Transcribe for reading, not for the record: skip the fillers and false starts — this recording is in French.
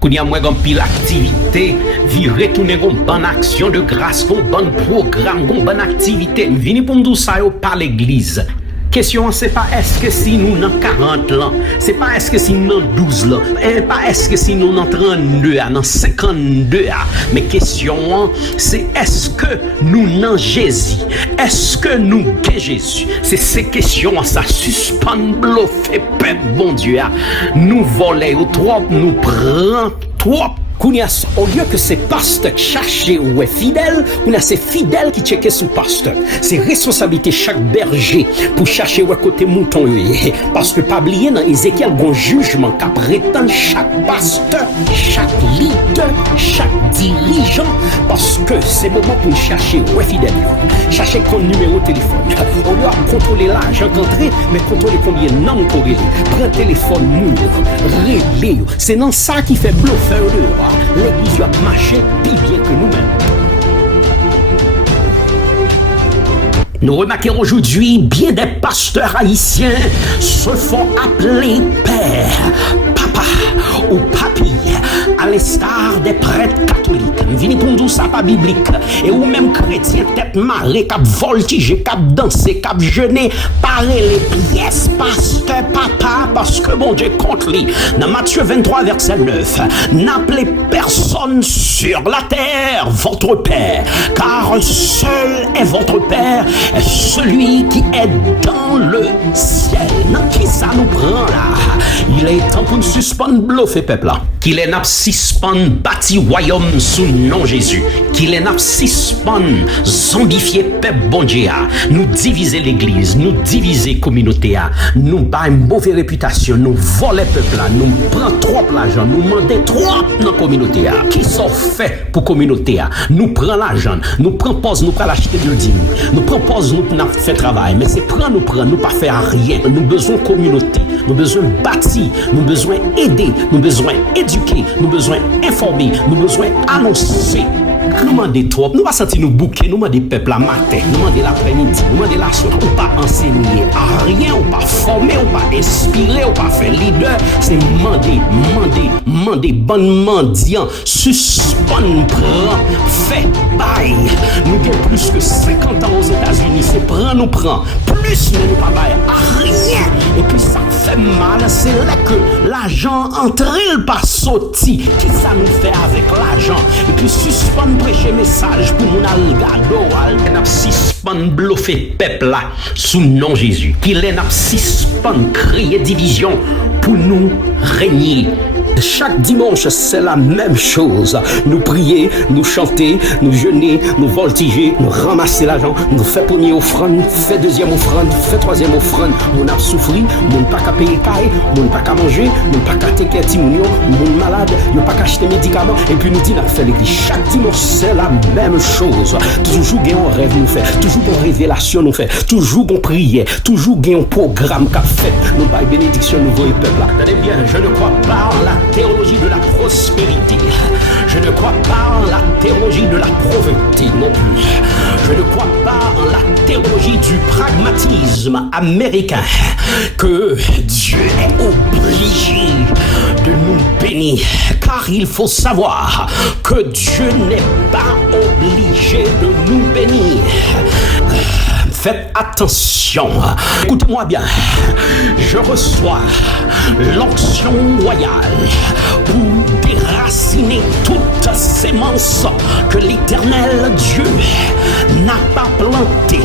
Qu'on y a moins pile activité, virer tourner une bonne action de grâce, un bon programme, une bonne activité. Venez pour me dire ça par l'église. Question, c'est pas est-ce que si nous dans 40 ans, c'est pas est-ce que si nous dans 12 ans, et pas est-ce que si nous dans 32 ans, dans 52 ans, mais question, c'est est-ce que nous dans Jésus, est-ce que nous que Jésus, c'est ces questions, ça suspend, bluffé, peuple, bon Dieu, nous voler ou trop, nous prend trop. Au lieu que c'est pasteur qui cherche ou est fidèle, c'est fidèle qui check sous pasteur. C'est responsabilité chaque berger pour chercher où est côté mouton. Parce que pas oublier dans Ézéchiel, bon jugement qu'a prétend chaque pasteur, chaque leader, chaque dirigeant. Parce que c'est moment pour chercher où est fidèle. Chercher ton numéro de téléphone. Au lieu de contrôler l'argent entré, mais contrôler combien de noms corrélés. Prends le téléphone mou, relais. C'est dans ça qui fait bluffer dehors. L'église a marché plus bien que nous-mêmes. Nous remarquons aujourd'hui, bien des pasteurs haïtiens se font appeler père, papa ou papy, à l'instar des prêtres catholiques. Vini pour nous ça pas biblique. Et ou même chrétien tête marée, cap voltiger, cap danser, cap jeûner, parer les pièces, pasteur, papa, parce que bon Dieu compte lui. Dans Matthieu 23, verset 9, n'appelez personne sur la terre votre père, car seul est votre père, celui qui est dans le ciel. Non, qui ça nous prend là? Il est temps pour nous suspendre bluffer peuple là. Qu'il est n'a suspendre bâti royaume sous nom Jésus. Qu'il est n'a suspendre zombifier peuple bon Dieu. Nous diviser l'église, nous diviser communauté, nous bas une mauvaise réputation, nous voler peuple là, nous prend trop l'argent, nous demander trop dans communauté. Qui sont fait pour communauté? Nous prend l'argent, nous prend pause, nous prend l'acheter building, nous prend pause, nous fait travail, mais c'est prendre, nous pas faire rien. Nous besoin communauté, nous besoin bâtir, nous besoin aider, nous besoin éduquer, nous besoin informer, nous besoin annoncer. Nous demandons trop, nous pas sentir nous bouquer, nous demandons peuple la matin, nous demandons l'après-midi, nous demandons la soirée, ou pas enseigner à rien, ou pas former, ou pas inspirer, ou pas faire leader, c'est demander, bon mendiant, suspendre, prend, fait, bail. Nous avons plus que 50 ans aux États-Unis, c'est prend, nous prend, plus mais nous pas bail, à rien. Et puis ça fait mal, c'est là que l'argent entre il pas sorti. Qui ça nous fait avec l'argent? Et puis suspendre prêcher message pour nous al gado al n'a suspend bluffer peuple là sous nom Jésus qui les n'a suspend créer division pour nous régner. Chaque dimanche, c'est la même chose. Nous prier, nous chanter, nous jeûner, nous voltiger, nous ramasser l'argent, nous faire première offrande, faire deuxième offrande, faire troisième offrande. Nous n'avons souffert, nous n'avons pas qu'à payer caille, nous n'avons pas qu'à manger, nous n'avons pas qu'à taker timounio, nous sommes malades, nous n'avons pas qu'à acheter médicaments. Et puis nous disons, nous fait l'église. Chaque dimanche, c'est la même chose. Toujours un rêve nous fait, toujours une révélation nous fait, toujours une prière, toujours un programme qu'a fait. Nous pas bénédiction, nous voyons peuple là. Attendez bien, je ne crois pas la théologie de la prospérité. Je ne crois pas en la théologie de la pauvreté non plus. Je ne crois pas en la théologie du pragmatisme américain que Dieu est obligé de nous bénir. Car il faut savoir que Dieu n'est pas obligé de nous bénir. Faites attention, écoutez-moi bien, je reçois l'onction royale pour déraciner toute sémence que l'Éternel Dieu n'a pas plantée.